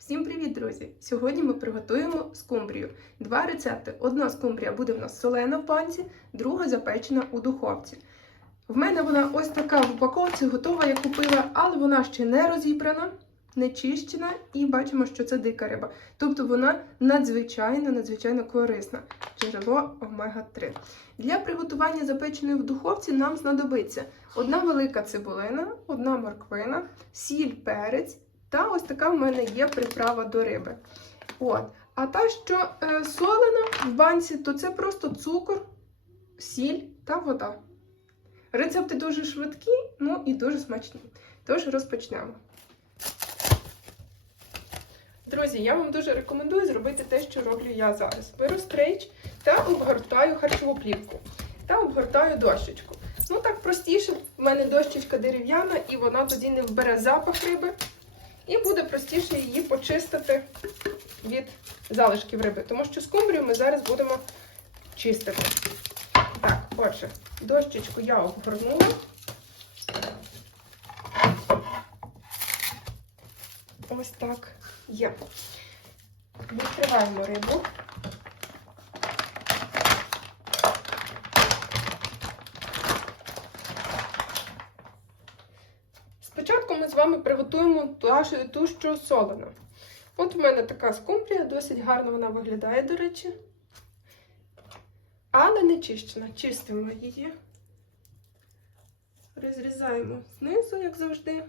Всім привіт, друзі! Сьогодні ми приготуємо скумбрію. Два рецепти. Одна скумбрія буде в нас солена в банці, друга запечена у духовці. В мене вона ось така в упаковці, готова, я купила, але вона ще не розібрана, не чищена, і бачимо, що це дика риба. Тобто вона надзвичайно, надзвичайно корисна. Джерело омега-3. Для приготування запеченої в духовці нам знадобиться одна велика цибулина, одна морквина, сіль, перець. Та ось така в мене є приправа до риби. От. А та, що е, солена в банці, то це просто цукор, сіль та вода. Рецепти дуже швидкі, ну і дуже смачні. Тож розпочнемо. Друзі, я вам дуже рекомендую зробити те, що роблю я зараз. Беру стрейч та обгортаю харчову плівку та обгортаю дощечку. Ну так простіше, в мене дощечка дерев'яна і вона тоді не вбере запах риби. І буде простіше її почистити від залишків риби, тому що скумбрію ми зараз будемо чистити. Так, отже, дощечку я обгорнула. Ось так є. Відкриваємо рибу. Спочатку ми з вами приготуємо ту, що солена. От в мене така скумбрія, досить гарно вона виглядає, до речі. Але не чищена. Чистимо її. Розрізаємо знизу, як завжди.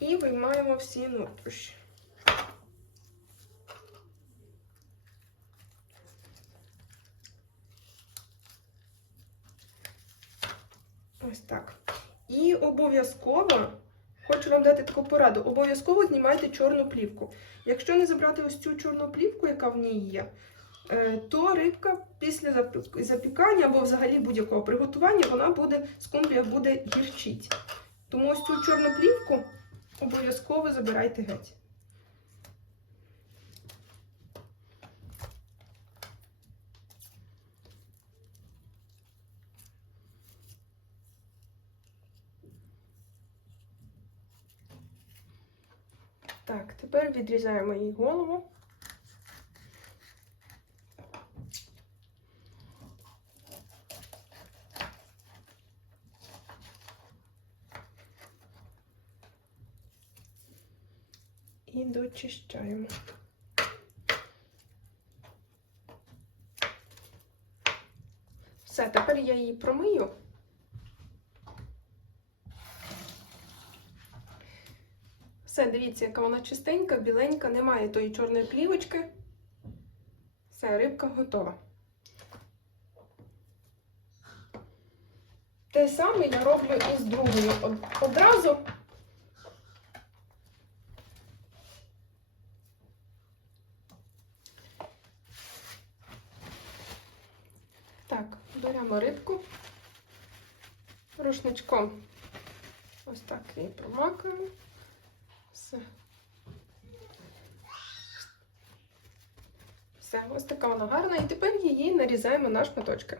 І виймаємо всі нутрощі. Ось так. І обов'язково хочу вам дати таку пораду: обов'язково знімайте чорну плівку. Якщо не забрати ось цю чорну плівку, яка в ній є, е, то рибка після запікання або взагалі будь-якого приготування, вона буде, скумбрія буде гірчить. Тому ось цю чорну плівку обов'язково забирайте геть. Так, тепер відрізаємо їй голову. І дочищаємо. Все, тепер я її промию. Все, дивіться, яка вона чистенька, біленька, немає тої чорної плівочки. Все, рибка готова. Те саме я роблю і з другою. Одразу Так, беремо рибку рушничком. Ось так її промакуємо. Все. Все, ось така вона гарна. І тепер її нарізаємо на шматочки.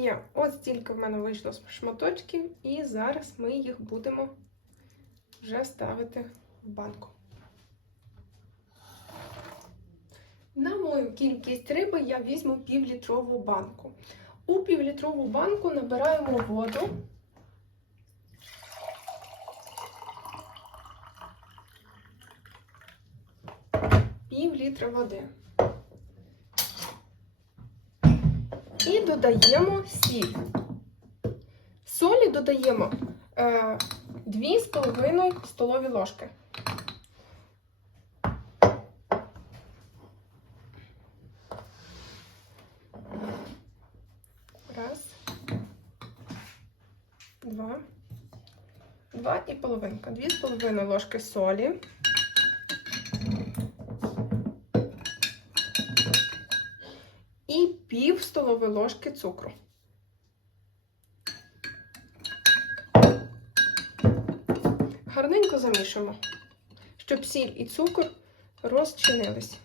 Є, от стільки в мене вийшло шматочків, і зараз ми їх будемо вже ставити в банку. На мою кількість риби я візьму півлітрову банку. У півлітрову банку набираємо воду. Пів літра води. І додаємо сіль. Солі додаємо е, 2,5 столові ложки. Раз, два, Два і половинка. Дві з половиною ложки солі. Столової ложки цукру. Гарненько замішуємо, щоб сіль і цукор розчинились.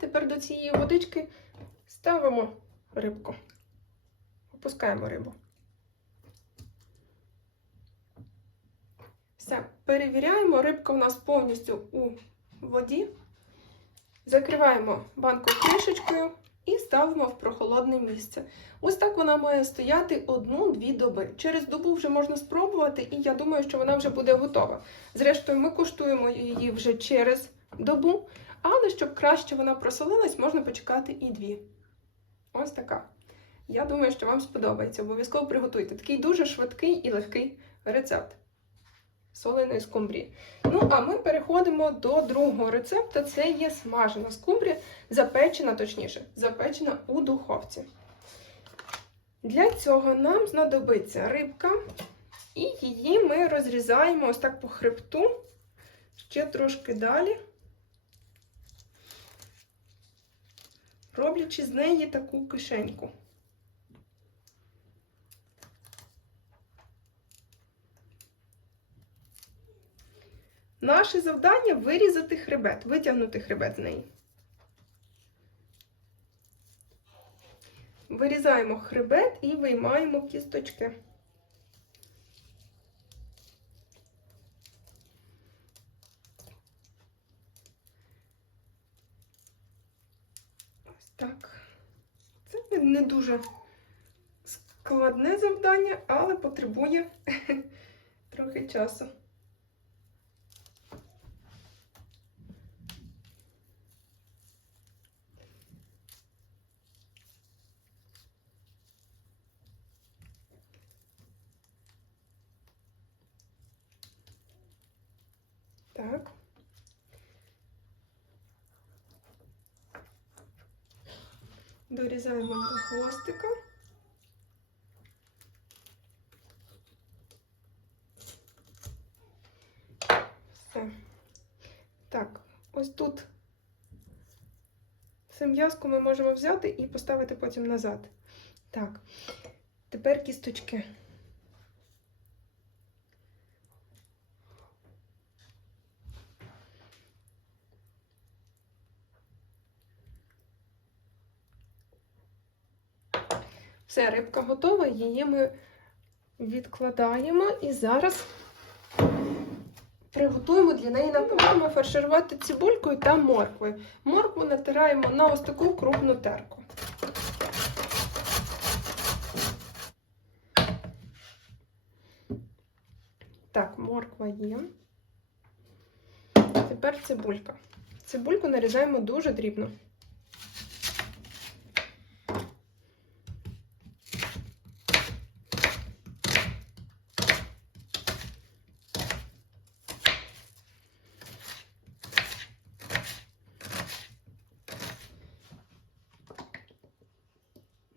Тепер до цієї водички ставимо рибку. Опускаємо рибу. Все, перевіряємо, рибка у нас повністю у воді. Закриваємо банку кришечкою і ставимо в прохолодне місце. Ось так вона має стояти одну-дві доби. Через добу вже можна спробувати, і я думаю, що вона вже буде готова. Зрештою, ми куштуємо її вже через добу, але щоб краще вона просолилась, можна почекати і дві. Ось така. Я думаю, що вам сподобається. Обов'язково приготуйте. Такий дуже швидкий і легкий рецепт соленої скумбрії. Ну, а ми переходимо до другого рецепту. Це є смажена скумбрія, запечена, точніше, запечена у духовці. Для цього нам знадобиться рибка, і її ми розрізаємо ось так по хребту, ще трошки далі, роблячи з неї таку кишеньку. Наше завдання вирізати хребет, витягнути хребет з неї. Вирізаємо хребет і виймаємо кісточки. Ось так. Це не дуже складне завдання, але потребує трохи часу. Так. Дорізаємо до хвостика. Все. Так, ось тут це м'язко ми можемо взяти і поставити потім назад. Так, тепер кісточки. Все, рибка готова, її ми відкладаємо і зараз приготуємо для неї напомаємо фарширувати цибулькою та морквою. Моркву натираємо на ось таку крупну терку. Так, морква є. Тепер цибулька. Цибульку нарізаємо дуже дрібно.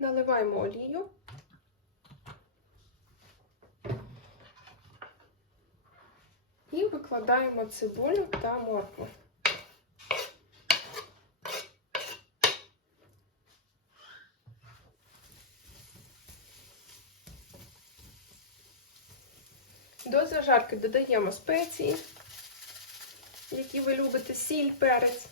Наливаємо олію. І викладаємо цибулю та моркву. До зажарки додаємо спеції, які ви любите, сіль, перець.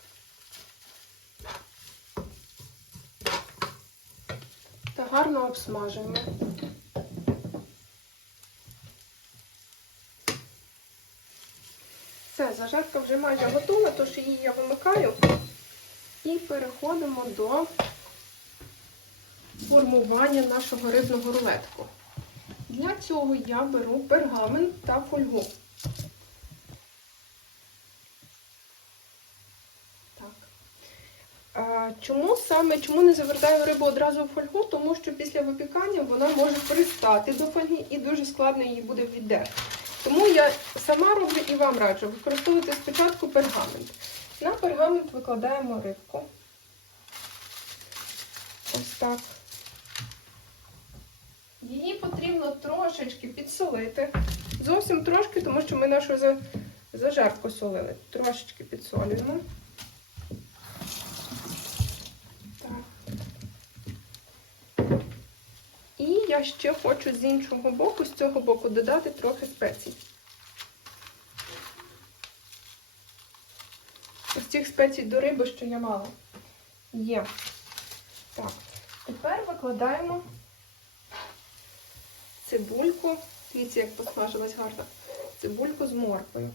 Гарно обсмажуємо. Все, зажарка вже майже готова, тож її я вимикаю. І переходимо до формування нашого рибного рулетку. Для цього я беру пергамент та фольгу. Так. А, Чому саме чому не завертаю рибу одразу в фольгу? Тому що після випікання вона може пристати до фольги і дуже складно її буде віддерти. Тому я сама роблю і вам раджу використовувати спочатку пергамент. На пергамент викладаємо рибку. Ось так. Її потрібно трошечки підсолити. Зовсім трошки, тому що ми нашу зажарку солили. Трошечки підсолюємо. Так. І я ще хочу з іншого боку, з цього боку, додати трохи спецій. Ось цих спецій до риби, що я мала. Є. Так. Тепер викладаємо цибульку. Дивіться, як посмажилась гарно. Цибульку з морквою.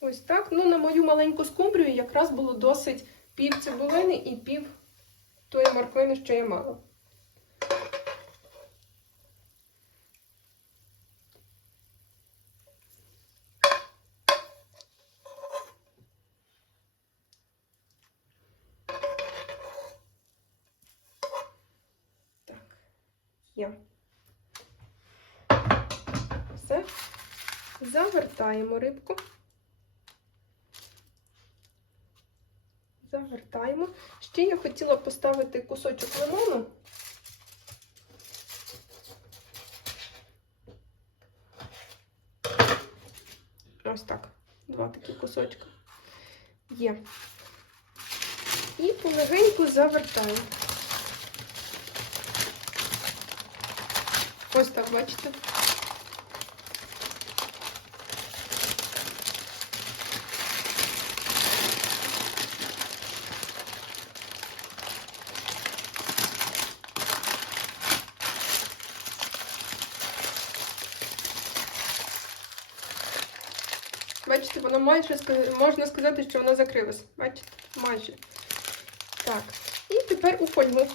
Ось так. Ну, на мою маленьку скумбрію якраз було досить пів цибулини і пів тої морквини, що я мала. Все. Завертаємо рибку. Завертаємо. Ще я хотіла поставити кусочок лимону. Ось так. Два такі кусочка. Є. І полегеньку завертаємо. Ось так, бачите? Бачите, воно майже можна сказати, що воно закрилось. Бачите? Майже. Так. І тепер у фольгу.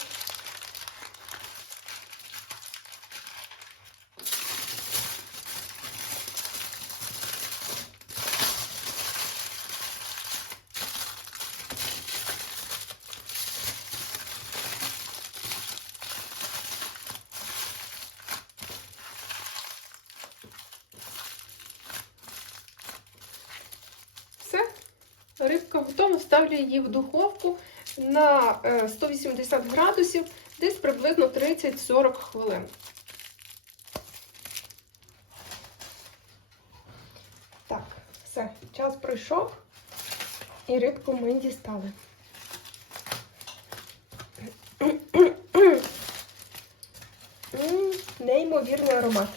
Все. Рибка готова. Ставлю її в духовку на е, 180 градусів, десь приблизно 30-40 хвилин. Так, все, час пройшов, і рибку ми дістали. Неймовірний аромат.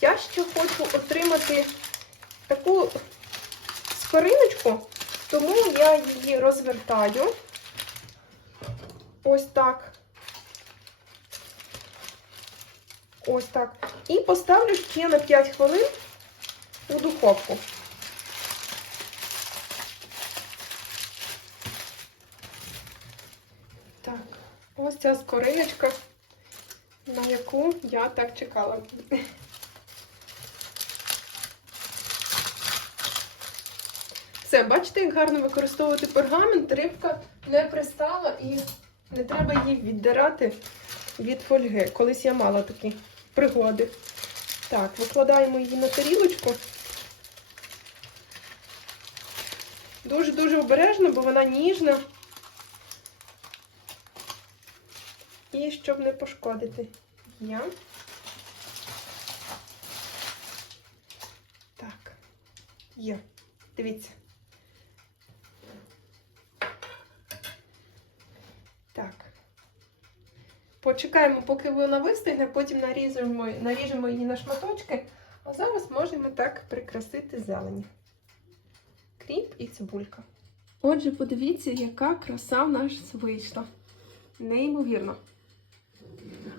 Так. Я ще хочу отримати таку скориночку, тому я її розвертаю. Ось так. Ось так. І поставлю ще на 5 хвилин у духовку. Так, ось ця скориночка на яку я так чекала. Все, бачите, як гарно використовувати пергамент, рибка не пристала і не треба її віддирати від фольги. Колись я мала такі пригоди. Так, викладаємо її на тарілочку. Дуже-дуже обережно, бо вона ніжна. І щоб не пошкодити. Я. Так. Є. Дивіться. Так. Почекаємо, поки вона вистигне, потім наріжемо, наріжемо її на шматочки. А зараз можемо так прикрасити зелені. Кріп і цибулька. Отже, подивіться, яка краса в нас вийшла. Неймовірно.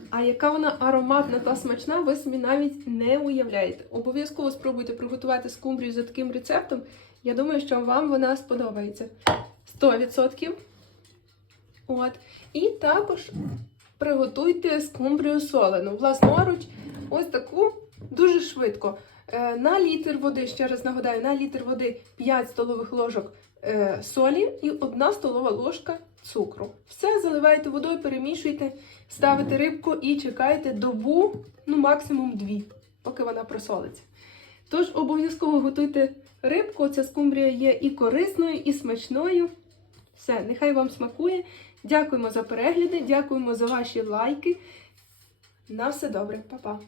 А яка вона ароматна та смачна, ви собі навіть не уявляєте. Обов'язково спробуйте приготувати скумбрію за таким рецептом. Я думаю, що вам вона сподобається. 100%. От. І також приготуйте скумбрію солену. Власноруч, ось таку дуже швидко. Е, На літр води, ще раз нагадаю, на літр води 5 столових ложок е, солі і 1 столова ложка цукру. Все заливаєте водою, перемішуєте, ставите рибку і чекаєте добу, ну максимум дві, поки вона просолиться. Тож обов'язково готуйте рибку. Ця скумбрія є і корисною, і смачною. Все, нехай вам смакує. Дякуємо за перегляди, дякуємо за ваші лайки. На все добре, Па-па.